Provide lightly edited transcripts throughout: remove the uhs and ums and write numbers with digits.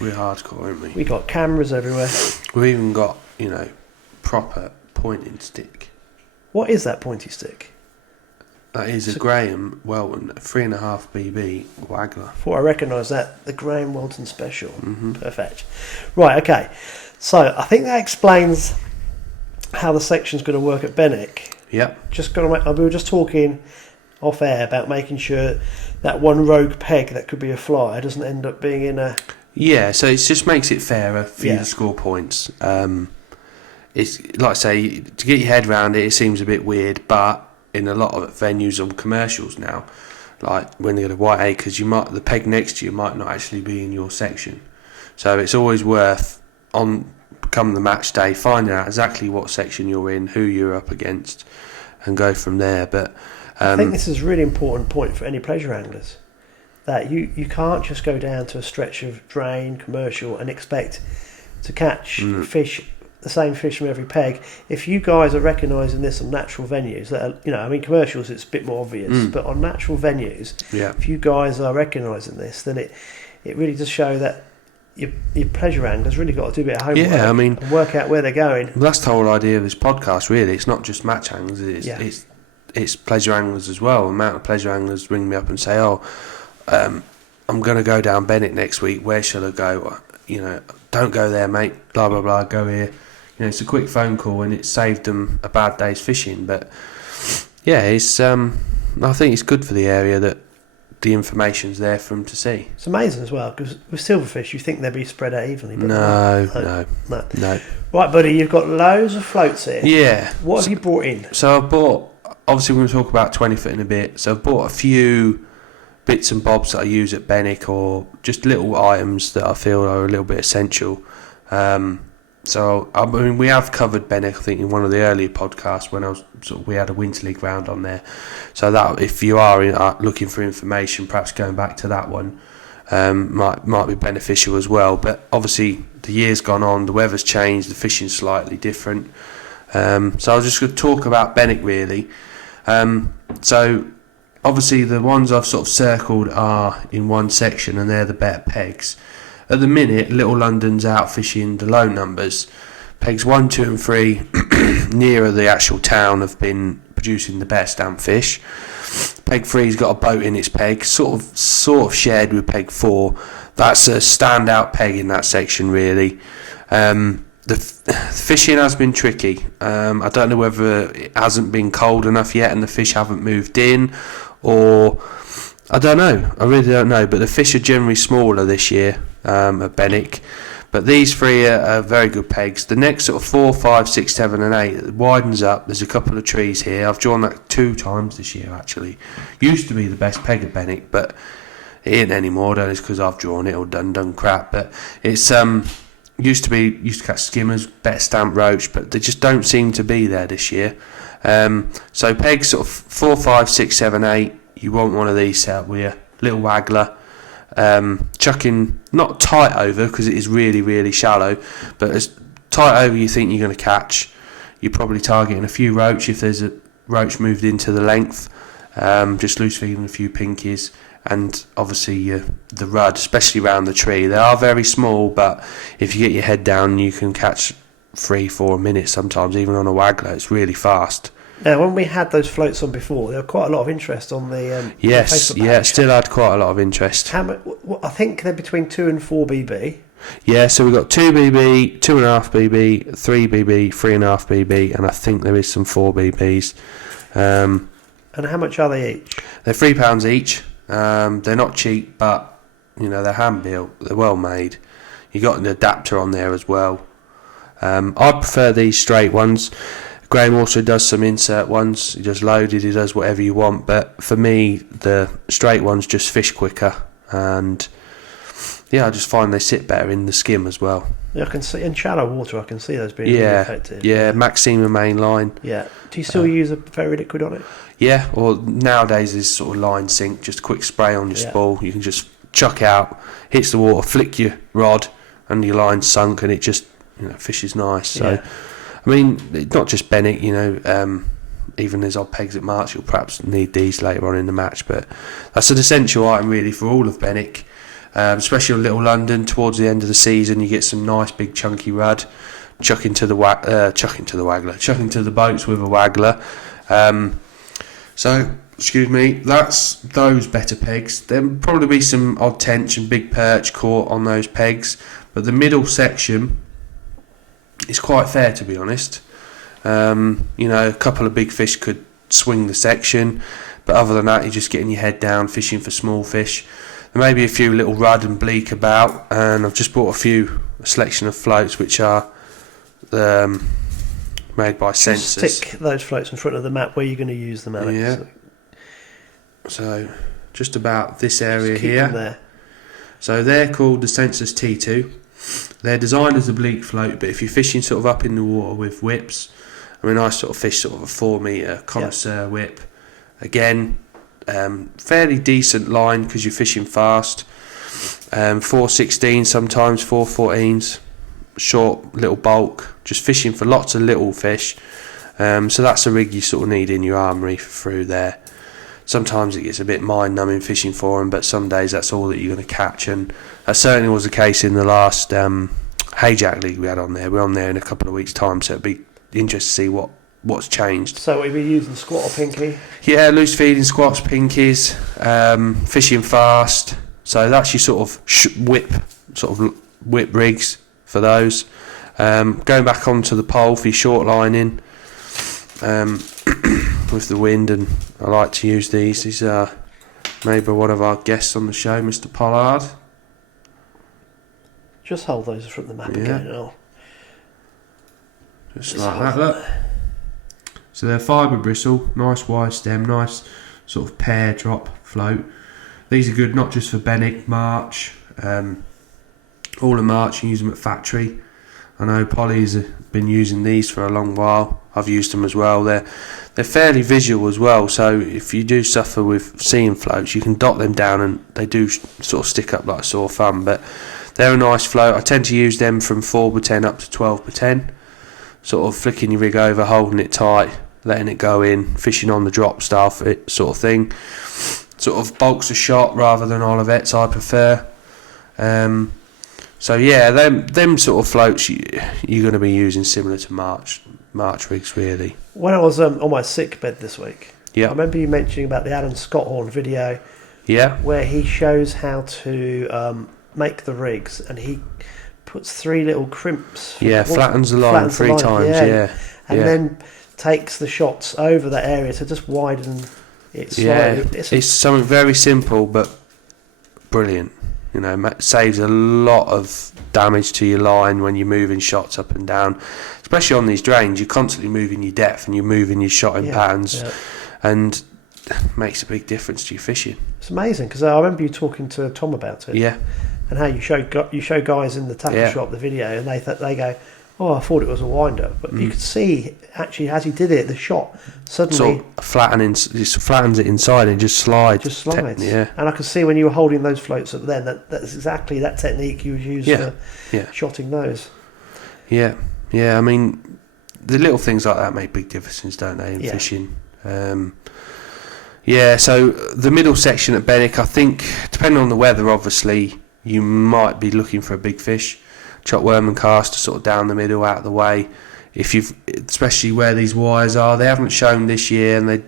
We're hardcore, aren't we? We got cameras everywhere. We've even got, proper pointing stick. What is that pointy stick? That is a Graham Welton 3.5 BB waggler. Thought I recognised that. The Graham Welton Special. Mm-hmm. Perfect. Right, okay. So I think that explains how the section's going to work at Benwick. Yep. We were just talking off air about making sure that one rogue peg that could be a fly doesn't end up being in a... Yeah, so it just makes it fairer for you to score points. It's like I say, to get your head around it, it seems a bit weird, but in a lot of venues on commercials now, like when you go to White Acres, the peg next to you might not actually be in your section. So it's always worth, come the match day, finding out exactly what section you're in, who you're up against, and go from there. But I think this is a really important point for any pleasure anglers, that you can't just go down to a stretch of drain, commercial, and expect to catch the same fish from every peg. If you guys are recognising this on natural venues, that are, commercials it's a bit more obvious, but on natural venues, if you guys are recognising this, then it really does show that your pleasure angler's really got to do a bit of homework and work out where they're going. Well, that's the whole idea of this podcast, really. It's not just match anglers, it's pleasure anglers as well. The amount of pleasure anglers ring me up and say, I'm going to go down Benwick next week, where shall I go? Don't go there, mate, blah, blah, blah, go here. It's a quick phone call and it saved them a bad day's fishing. But, it's I think it's good for the area that the information's there for them to see. It's amazing as well, because with silverfish, you think they'd be spread out evenly. But No. Right, buddy, you've got loads of floats here. Yeah. What have you brought in? So I've bought, obviously we're going to talk about 20 foot in a bit, so I've bought a few bits and bobs that I use at Benwick, or just little items that I feel are a little bit essential. We have covered Benwick, I think, in one of the earlier podcasts when we had a Winter League round on there. So that, if you are looking for information, perhaps going back to that one might be beneficial as well. But obviously, the year's gone on, the weather's changed, the fishing's slightly different. So I was just going to talk about Benwick really. So obviously, the ones I've sort of circled are in one section, and they're the better pegs. At the minute, Little London's out fishing the low numbers. Pegs 1, 2 and 3 nearer the actual town have been producing the best damp fish. Peg 3's got a boat in its peg, sort of shared with Peg 4. That's a standout peg in that section really. The fishing has been tricky. I don't know whether it hasn't been cold enough yet and the fish haven't moved in, or I don't know. I really don't know. But the fish are generally smaller this year at Benwick. But these three are very good pegs. The next sort of 4, 5, 6, 7 and 8 it widens up. There's a couple of trees here. I've drawn that 2 times this year actually. Used to be the best peg at Benwick, but it ain't anymore. Don't it's because I've drawn it or done crap. But it's used to catch skimmers, better stamp roach, but they just don't seem to be there this year. So pegs sort of 4, 5, 6, 7, 8. You want one of these set up with you. Little waggler. Chucking not tight over because it is really, really shallow, but as tight over you think you're going to catch. You're probably targeting a few roach if there's a roach moved into the length. Just loose feeding a few pinkies, and obviously the rudd, especially around the tree. They are very small, but if you get your head down, you can catch 3-4 minutes sometimes, even on a waggler. It's really fast. Now, when we had those floats on before, there were quite a lot of interest on the yes, Facebook page. Still had quite a lot of interest. I think they're between 2 and 4 BB. Yeah, so we've got 2 BB, 2.5 BB, 3 BB, 3.5 BB, and I think there is some 4 BBs. And how much are they each? They're £3 each. They're not cheap, but they're hand built. They're well made. You got an adapter on there as well. I prefer these straight ones. Graham also does some insert ones. He does loaded, he does whatever you want, but for me the straight ones just fish quicker, and I just find they sit better in the skim as well. Yeah, I can see in shallow water. I can see those being really effective. Yeah, Maxima main line. Yeah. Do you still use a fairy liquid on it? Yeah, or nowadays is sort of line sink, just a quick spray on your spool. You can just chuck out, hits the water, flick your rod, and your line's sunk, and it just fishes nice. So. I mean, it's not just Benwick, even as odd pegs at March, you'll perhaps need these later on in the match, but that's an essential item really for all of Benwick. especially on Little London towards the end of the season. You get some nice big chunky rudd. Chuck into the boats with a waggler. So, excuse me, that's those better pegs. There'll probably be some odd tench and big perch caught on those pegs, but the middle section is quite fair, to be honest. A couple of big fish could swing the section, but other than that, you're just getting your head down, fishing for small fish. There may be a few little rudd and bleak about, and I've just bought a selection of floats which are made by Sensors. Stick those floats in front of the map where you're going to use them, Alex. Yeah. So just about this area just keep here. them there. So they're called the Sensors T2. They're designed as a bleak float, but if you're fishing sort of up in the water with whips, I mean, I sort of fish sort of a 4 metre connoisseur whip. Again, fairly decent line because you're fishing fast. 416 sometimes, 414s. Short little bulk, just fishing for lots of little fish. So that's a rig you sort of need in your armoury through there. Sometimes it gets a bit mind numbing fishing for them, but some days that's all that you're going to catch, and that certainly was the case in the last Hayjack League we had on there. We're on there in a couple of weeks' time, so it'd be interesting to see what's changed. So we'd be using squat or pinky? Yeah, loose feeding squats, pinkies, fishing fast. So that's your sort of whip rigs for those. Going back onto the pole for your short lining with the wind, and I like to use these. These are made by one of our guests on the show, Mr. Pollard. Just hold those in front of the map again. Just like that, look. So they're fibre bristle, nice wide stem, nice sort of pear drop float. These are good not just for Benwick, March, all of March. You use them at factory. I know Polly's been using these for a long while. I've used them as well. They're fairly visual as well, so if you do suffer with seeing floats, you can dot them down and they do sort of stick up like a sore thumb, but they're a nice float. I tend to use them from 4x10 up to 12x10, sort of flicking your rig over, holding it tight, letting it go in, fishing on the drop stuff, sort of thing. Sort of bulks a shot rather than Olivettes, I prefer. So yeah, them sort of floats you're going to be using similar to March rigs, really. When I was on my sick bed this week, Yeah. I remember you mentioning about the Alan Scotthorne video, Yeah. where he shows how to make the rigs, and he puts 3 little crimps. Yeah, flattens the line 3 times. Yeah. And then takes the shots over that area to just widen it slightly. Yeah, it's something very simple but brilliant. Saves a lot of damage to your line when you're moving shots up and down, especially on these drains. You're constantly moving your depth and you're moving your shotting patterns, and makes a big difference to your fishing. It's amazing, because I remember you talking to Tom about it. Yeah. And how you show guys in the tackle shop the video, and they go, "Oh, I thought it was a winder," but you could see actually as he did it, the shot suddenly sort of flattens it inside and just slides. Yeah. And I could see when you were holding those floats up then that's exactly that technique you would use for shotting those. Yeah. I mean, the little things like that make big differences, don't they, in fishing? So the middle section at Benwick, I think, depending on the weather, obviously, you might be looking for a big fish. Chop, worm and cast are sort of down the middle, out of the way. Especially where these wires are, they haven't shown this year, and they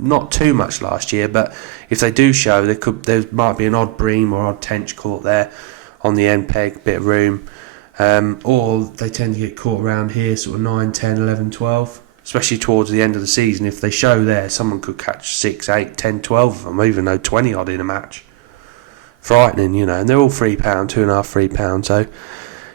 not too much last year. But if they do show, there might be an odd bream or odd tench caught there on the end peg, bit of room, or they tend to get caught around here, sort of 9, 10, 11, 12. Especially towards the end of the season, if they show there, someone could catch 6, 8, 10, 12 of them, even though 20 odd in a match. Frightening, and they're all £3, 2.5, £3. So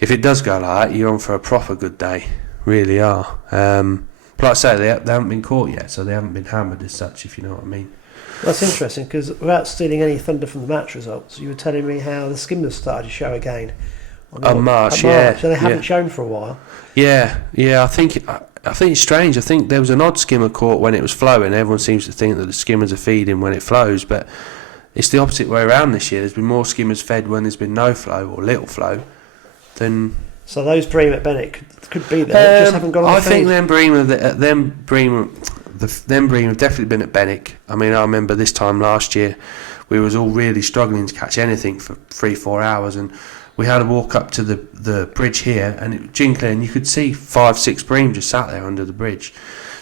if it does go like that, you're on for a proper good day. Really are. But like I say, they haven't been caught yet, so they haven't been hammered as such, if you know what I mean. That's interesting, because without stealing any thunder from the match results, you were telling me how the skimmers started to show again. On March. So they haven't shown for a while. Yeah. I think it's strange. I think there was an odd skimmer caught when it was flowing. Everyone seems to think that the skimmers are feeding when it flows, but it's the opposite way around this year. There's been more skimmers fed when there's been no flow or little flow than... So those bream at Benwick could be there, just haven't got on the feed. I think them bream, them bream have definitely been at Benwick. I mean, I remember this time last year, we was all really struggling to catch anything for 3-4 hours, and we had to walk up to the bridge here, and Jincley, and you could see 5-6 bream just sat there under the bridge.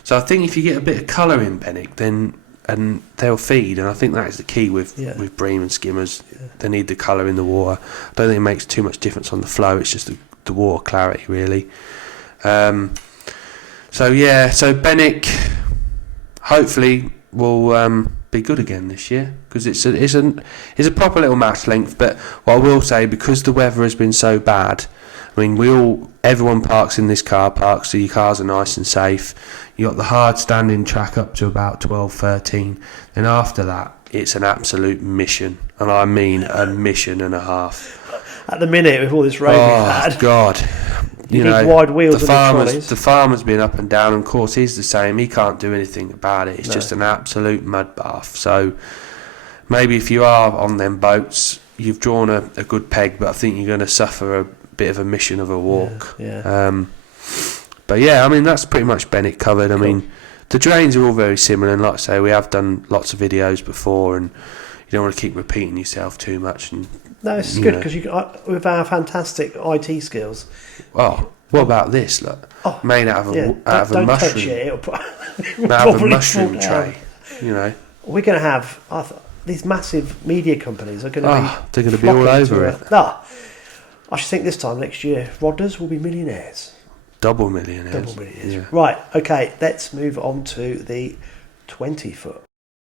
So I think if you get a bit of colour in Benwick, then and they'll feed, and I think that is the key with bream and skimmers. Yeah. They need the colour in the water. I don't think it makes too much difference on the flow. It's just the water clarity, really. So Benwick hopefully will be good again this year, because it's a proper little match length. But what I will say, because the weather has been so bad, I mean, everyone parks in this car park, so your cars are nice and safe. You got the hard standing track up to about 12-13. Then after that, it's an absolute mission, and I mean a mission and a half. At the minute, with all this rain we've had, oh God, you need wide wheels on the trolleys. The farmer's been up and down, and of course he's the same. He can't do anything about it. It's just an absolute mud bath. So maybe if you are on them boats, you've drawn a good peg, but I think you're going to suffer a bit of a mission of a walk. But yeah, I mean, that's pretty much Benwick covered. I mean, the drains are all very similar, and like I say, we have done lots of videos before, and you don't want to keep repeating yourself too much. And no, it's good, because with our fantastic IT skills. Oh, what about this? Look, made out of a mushroom. Touch it, out of a mushroom tray. You know, we're going to have these massive media companies are going to be. They're going to be all over it. I should think this time next year, rodders will be millionaires. Double millionaires. Yeah. Right, okay, let's move on to the 20-foot.